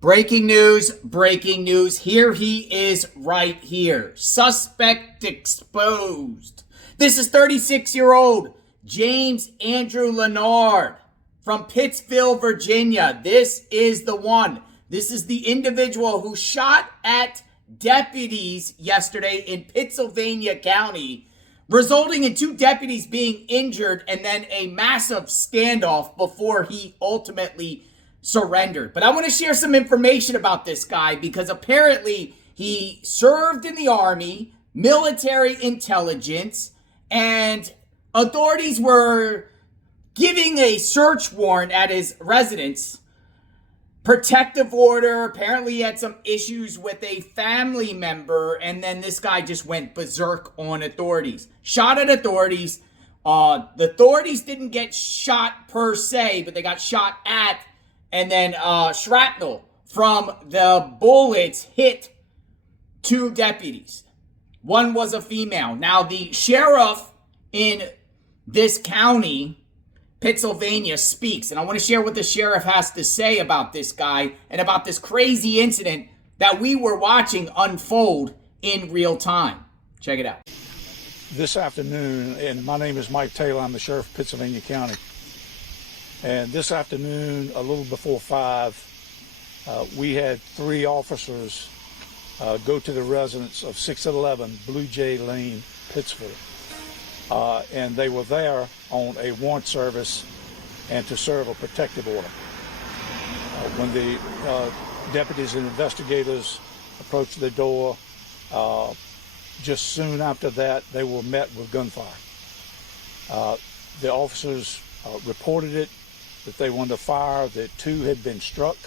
Breaking news, breaking news. Here he is right here. Suspect exposed. This is 36-year-old James Andru Lehnerd from Pittsville, Virginia. This is the one. This is the individual who shot at deputies yesterday in Pittsylvania County, resulting in 2 deputies being injured and then a massive standoff before he ultimately surrendered. But I want to share some information about this guy because apparently he served in the Army, military intelligence, and authorities were giving a search warrant at his residence. Protective order. Apparently he had some issues with a family member, and then this guy just went berserk on authorities. Shot at authorities. The authorities didn't get shot per se, but they got shot at, and then shrapnel from the bullets hit 2 deputies. One was a female. Now, the sheriff in this county, Pittsylvania, speaks, and I want to share what the sheriff has to say about this guy and about this crazy incident that we were watching unfold in real time. Check it out. This afternoon, and my name is Mike Taylor, I'm the sheriff of Pittsylvania County. And this afternoon, a little before 5, we had 3 officers go to the residence of 611 Blue Jay Lane, Pittsville. And they were there on a warrant service and to serve a protective order. When the deputies and investigators approached the door, just soon after that, they were met with gunfire. The officers reported it, that they wanted to fire, that 2 had been struck.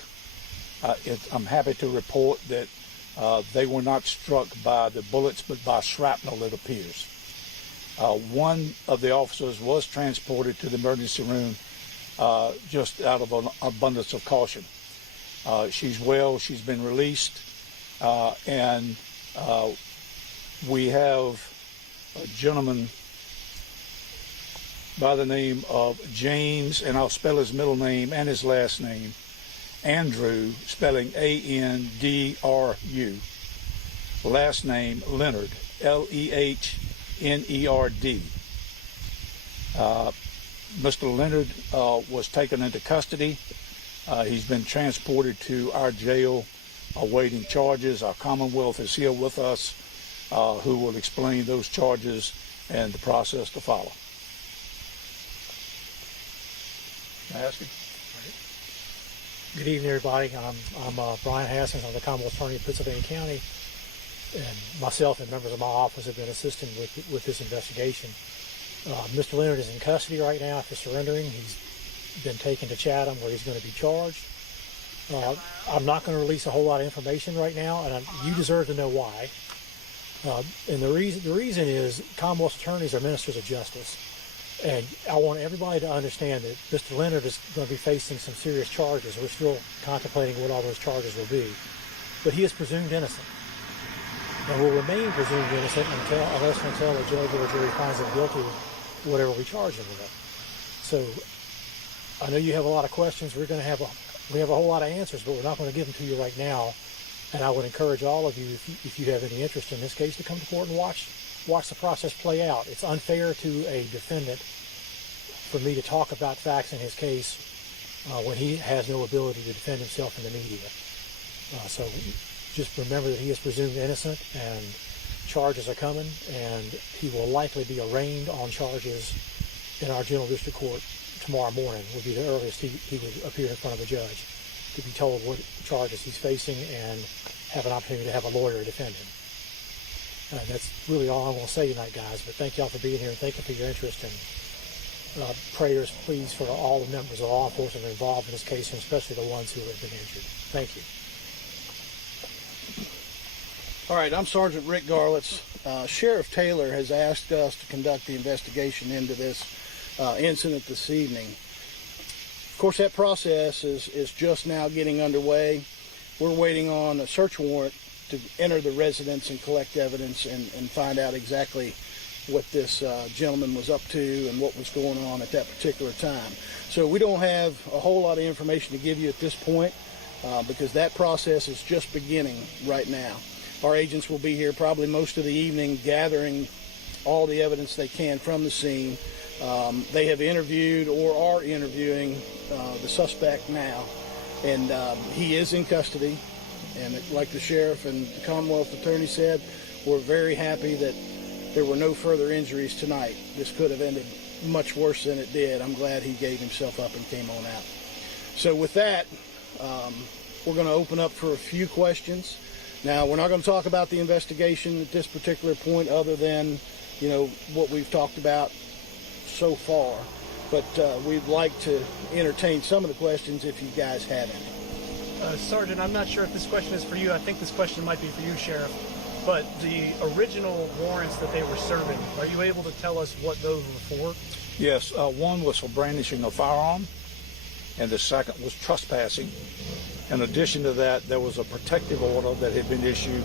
I'm happy to report that they were not struck by the bullets, but by shrapnel, it appears. One of the officers was transported to the emergency room just out of an abundance of caution. She's well, she's been released, and we have a gentleman by the name of James, and I'll spell his middle name and his last name, Andru, spelling A-N-D-R-U. Last name Lehnerd, L-E-H-N-E-R-D. Mr. Lehnerd was taken into custody. He's been transported to our jail awaiting charges. Our Commonwealth is here with us, who will explain those charges and the process to follow. Can I ask you? Good evening, everybody. I'm Brian Haskins. I'm the Commonwealth Attorney of Pittsylvania County, and myself and members of my office have been assisting with this investigation. Mr. Lehnerd is in custody right now after surrendering. He's been taken to Chatham, where he's going to be charged. I'm not going to release a whole lot of information right now, and you deserve to know why. And the reason is Commonwealth attorneys are ministers of justice. And I want everybody to understand that Mr. Lehnerd is going to be facing some serious charges. We're still contemplating what all those charges will be. But he is presumed innocent, and will remain presumed innocent unless and until a judge or a jury finds him guilty of whatever we charge him with. So I know you have a lot of questions. We have a whole lot of answers, but we're not going to give them to you right now. And I would encourage all of you, if you have any interest in this case, to come to court and watch the process play out. It's unfair to a defendant for me to talk about facts in his case when he has no ability to defend himself in the media. So just remember that he is presumed innocent, and charges are coming, and he will likely be arraigned on charges in our General District Court tomorrow morning. Would be the earliest he would appear in front of a judge to be told what charges he's facing and have an opportunity to have a lawyer defend him. That's really all I'm going to say tonight, guys. But thank y'all for being here, and thank you for your interest, and prayers, please, for all the members of law enforcement involved in this case, and especially the ones who have been injured. Thank you. All right, I'm Sergeant Rick Garlitz. Sheriff Taylor has asked us to conduct the investigation into this incident this evening. Of course, that process is just now getting underway. We're waiting on a search warrant to enter the residence and collect evidence and find out exactly what this gentleman was up to and what was going on at that particular time. So we don't have a whole lot of information to give you at this point. because that process is just beginning right now. Our agents will be here probably most of the evening gathering all the evidence they can from the scene. They have interviewed or are interviewing the suspect now, and he is in custody. And like the sheriff and the Commonwealth attorney said, we're very happy that there were no further injuries tonight. This could have ended much worse than it did. I'm glad he gave himself up and came on out. So with that, we're going to open up for a few questions. Now, we're not going to talk about the investigation at this particular point other than, you know, what we've talked about so far. But we'd like to entertain some of the questions if you guys have any. Sergeant, I'm not sure if this question is for you. I think this question might be for you, Sheriff. But the original warrants that they were serving, are you able to tell us what those were for? Yes, one was for brandishing a firearm, and the second was trespassing. In addition to that, there was a protective order that had been issued,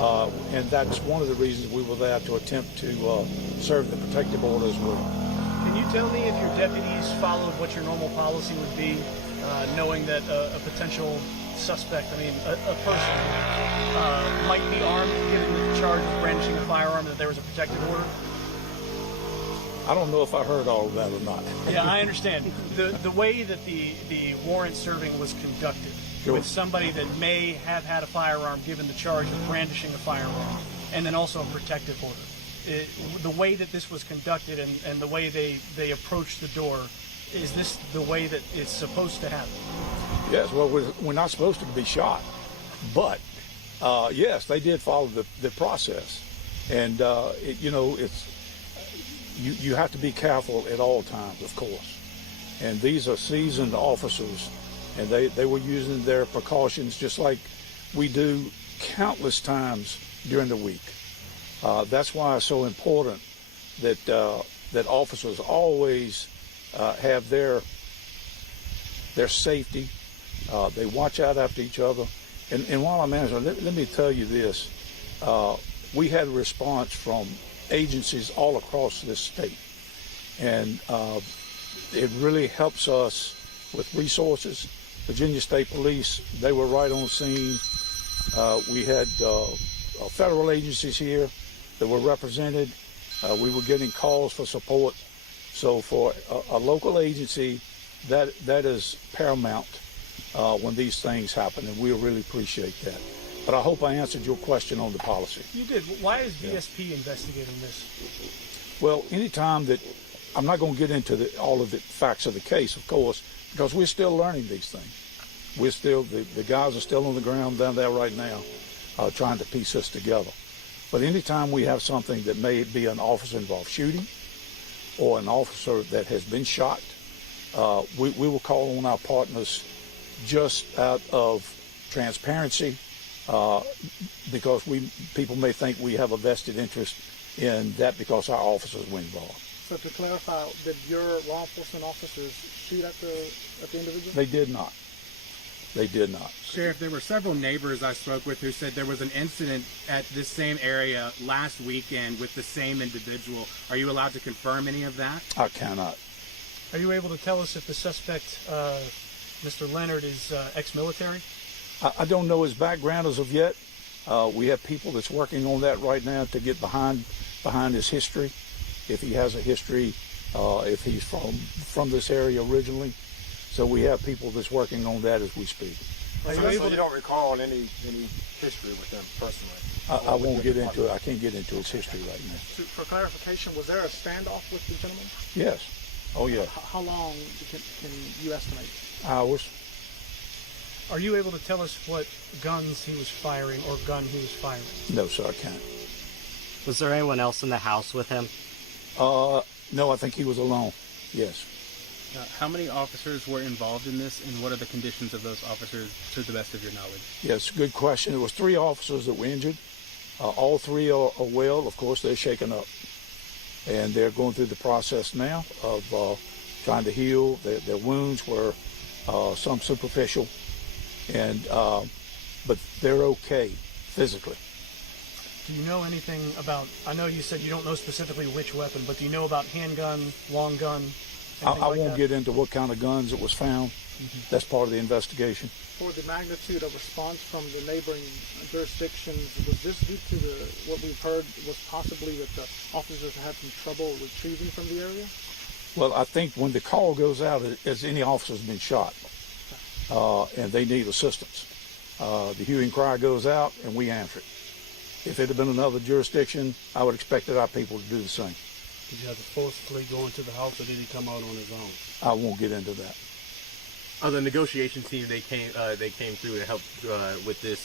and that's one of the reasons we were there, to attempt to serve the protective order as well. Can you tell me if your deputies followed what your normal policy would be, knowing that a potential suspect, a person might be armed, given the charge of brandishing a firearm, that there was a protective order? I don't know if I heard all of that or not. Yeah, I understand. The way that the warrant serving was conducted, sure, with somebody that may have had a firearm given the charge of brandishing a firearm, and then also a protective order. The way that this was conducted and the way they approached the door, is this the way that it's supposed to happen? Yes, well, we're not supposed to be shot, but yes, they did follow the process. And, you have to be careful at all times, of course. And these are seasoned officers, and they were using their precautions just like we do countless times during the week. That's why it's so important that officers always have their safety. They watch out after each other. And while I'm answering, let me tell you this. We had a response from agencies all across this state. And it really helps us with resources. Virginia State Police, they were right on scene. We had federal agencies here that were represented. We were getting calls for support. So for a local agency, that is paramount when these things happen, and we really appreciate that. But I hope I answered your question on the policy. You did. Why is VSP investigating this? Well, anytime that, I'm not going to get into all of the facts of the case, of course, because we're still learning these things. We're still, the guys are still on the ground down there right now trying to piece this together. But anytime we have something that may be an officer-involved shooting or an officer that has been shot, we will call on our partners just out of transparency, because people may think we have a vested interest in that because our officers were involved. So to clarify, did your law enforcement officers shoot at the individual? They did not. They did not. Sheriff, there were several neighbors I spoke with who said there was an incident at this same area last weekend with the same individual. Are you allowed to confirm any of that? I cannot. Are you able to tell us if the suspect, Mr. Lehnerd, is ex-military? I don't know his background as of yet. We have people that's working on that right now to get behind his history, if he has a history, if he's from this area originally. So we have people that's working on that as we speak. So you don't recall any history with them personally? I won't get into it. I can't get into his history right now. So for clarification, was there a standoff with the gentleman? Yes. Oh, yeah. How long can you estimate? Hours. Are you able to tell us what guns he was firing or gun he was firing? No, sir, I can't. Was there anyone else in the house with him? No, I think he was alone. Yes. How many officers were involved in this, and what are the conditions of those officers, to the best of your knowledge? Yes, good question. There was 3 officers that were injured. All 3 are well. Of course, they're shaken up. And they're going through the process now of trying to heal. Their wounds were some superficial, but they're okay physically. Do you know anything about, I know you said you don't know specifically which weapon, but do you know about handgun, long gun? I won't get into what kind of guns it was found. That's part of the investigation. For the magnitude of response from the neighboring jurisdictions, was this due to what we've heard was possibly that the officers had some trouble retrieving from the area? Well, I think when the call goes out, as any officer's been shot, and they need assistance, the hue and cry goes out, and we answer it. If it had been another jurisdiction, I would expect our people to do the same. Did you have to forcibly go into the house, or did he come out on his own? I won't get into that. The negotiation team, they came through to help with this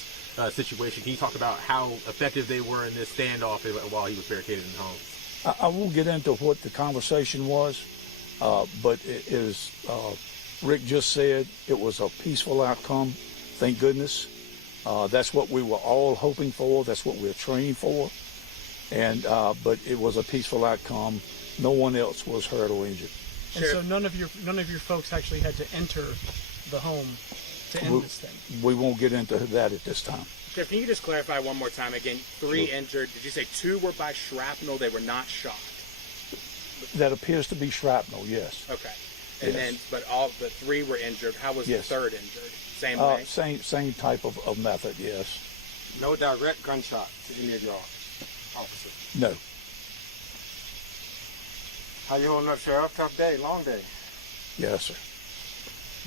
situation. Can you talk about how effective they were in this standoff while he was barricaded in the home? I won't get into what the conversation was, but it is, Rick just said, it was a peaceful outcome. Thank goodness. That's what we were all hoping for. That's what we were trained for. And but it was a peaceful outcome. No one else was hurt or injured. And so none of your folks actually had to enter the home to end this thing. We won't get into that at this time. Sheriff, can you just clarify one more time again? 3 injured. Did you say 2 were by shrapnel? They were not shot. That appears to be shrapnel. Yes. Okay. And then, but all the 3 were injured. How was the 3rd injured? Same way. Same type of method. Yes. No direct gunshot to any of y'all officers? No. How you holding up, Sheriff? Tough day, long day. Yes, sir.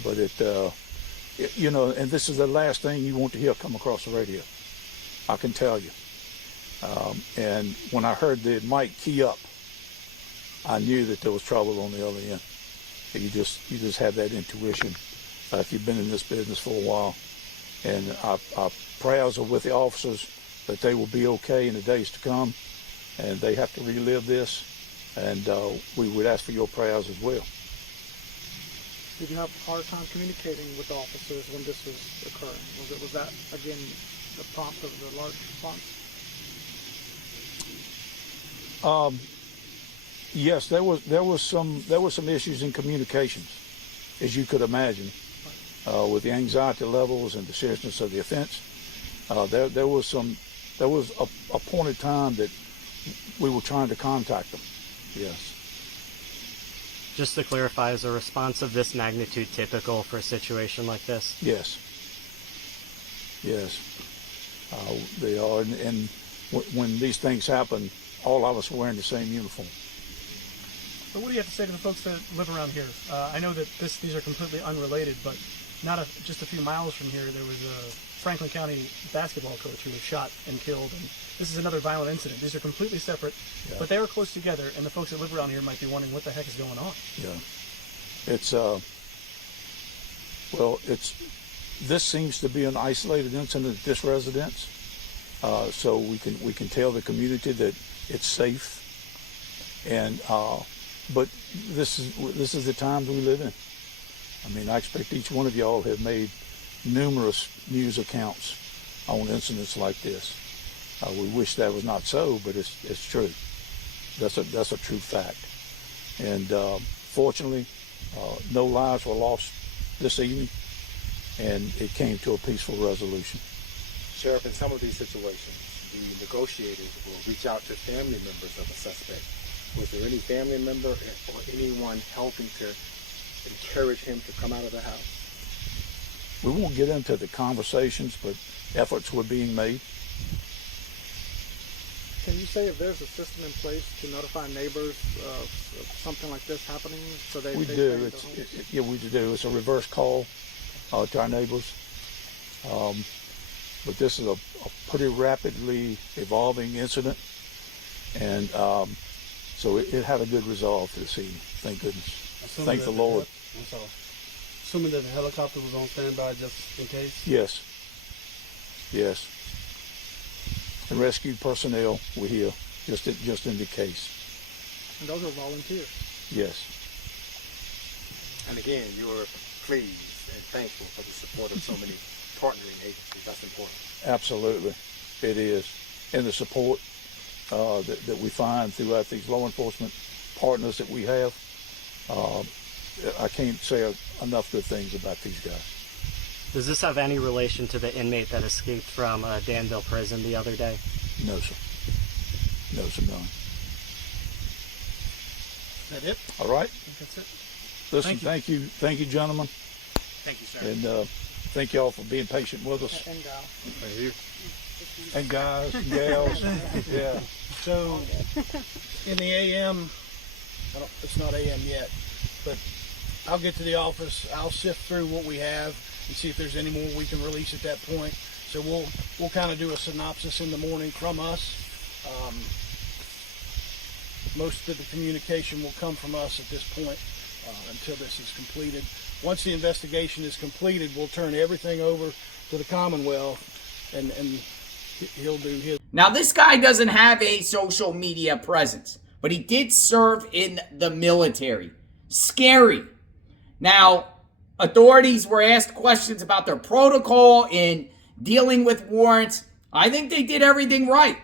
But you know, and this is the last thing you want to hear come across the radio. I can tell you. And when I heard the mic key up, I knew that there was trouble on the other end. You just have that intuition if you've been in this business for a while. And our prayers are with the officers that they will be okay in the days to come, and they have to relive this. And we would ask for your prayers as well. Did you have a hard time communicating with the officers when this was occurring? Was that again the prompt of the large response? Yes, there was some issues in communications, as you could imagine, with the anxiety levels and the seriousness of the offense. There was a point in time that we were trying to contact them. Yes. Just to clarify, is a response of this magnitude typical for a situation like this? Yes. Yes. They are, and when these things happen, all of us are wearing the same uniform. So what do you have to say to the folks that live around here? I know that these are completely unrelated, but just a few miles from here, there was a Franklin County basketball coach who was shot and killed, and this is another violent incident. These are completely separate, but they are close together, and the folks that live around here might be wondering what the heck is going on. Yeah. This seems to be an isolated incident at this residence, so we can tell the community that it's safe, and but this is the times we live in. I mean, I expect each one of y'all have made numerous news accounts on incidents like this. We wish that was not so, but it's true. That's a true fact. And fortunately, no lives were lost this evening, and it came to a peaceful resolution. Sheriff, in some of these situations, the negotiators will reach out to family members of a suspect. Was there any family member or anyone helping to encourage him to come out of the house? We won't get into the conversations, but efforts were being made. Can you say if there's a system in place to notify neighbors of something like this happening? We do. Yeah, we do. It's a reverse call to our neighbors. But this is a pretty rapidly evolving incident, and so it had a good resolve this evening. Thank goodness. Thank the Lord. Assuming that the helicopter was on standby just in case? Yes. Yes. And rescue personnel were here just in the case. And those are volunteers? Yes. And again, you were pleased and thankful for the support of so many partnering agencies. That's important. Absolutely. It is. And the support that we find throughout these law enforcement partners that we have, I can't say enough good things about these guys. Does this have any relation to the inmate that escaped from Danville prison the other day? No, sir. No, sir, none. Is that it? All right. I think that's it. Listen, thank you, gentlemen. Thank you, sir. And thank y'all for being patient with us. And Thank you. And guys, and gals, yeah. So, in the AM, it's not AM yet, but I'll get to the office. I'll sift through what we have and see if there's any more we can release at that point. So we'll kind of do a synopsis in the morning from us. Most of the communication will come from us at this point until this is completed. Once the investigation is completed, we'll turn everything over to the Commonwealth, and he'll do his. Now, this guy doesn't have a social media presence, but he did serve in the military. Scary. Now, authorities were asked questions about their protocol in dealing with warrants. I think they did everything right.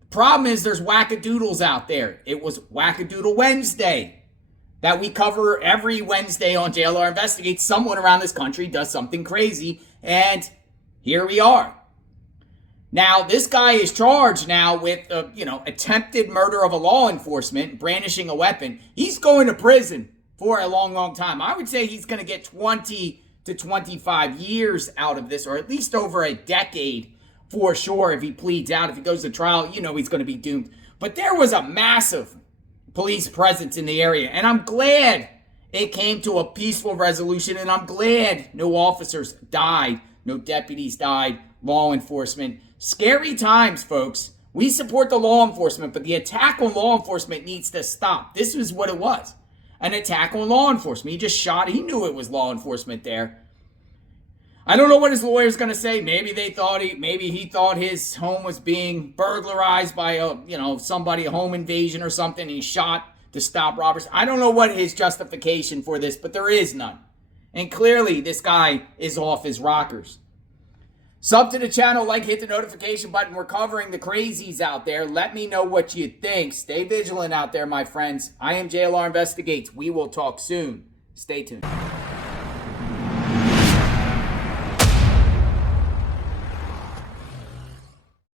The problem is there's wackadoodles out there. It was Wackadoodle Wednesday that we cover every Wednesday on JLR Investigates. Someone around this country does something crazy, and here we are. Now, this guy is charged now with, attempted murder of a law enforcement, brandishing a weapon. He's going to prison for a long, long time. I would say he's going to get 20 to 25 years out of this, or at least over a decade for sure if he pleads out. If he goes to trial, he's going to be doomed. But there was a massive police presence in the area, and I'm glad it came to a peaceful resolution, and I'm glad no officers died, no deputies died, law enforcement. Scary times, folks. We support the law enforcement, but the attack on law enforcement needs to stop. This is what it was. An attack on law enforcement. He just shot. He knew it was law enforcement there. I don't know what his lawyer's going to say. Maybe he thought his home was being burglarized by a home invasion or something. And he shot to stop robbers. I don't know what his justification for this, but there is none. And clearly this guy is off his rockers. Sub to the channel, hit the notification button. We're covering the crazies out there. Let me know what you think. Stay vigilant out there, my friends. I am JLR Investigates. We will talk soon. Stay tuned.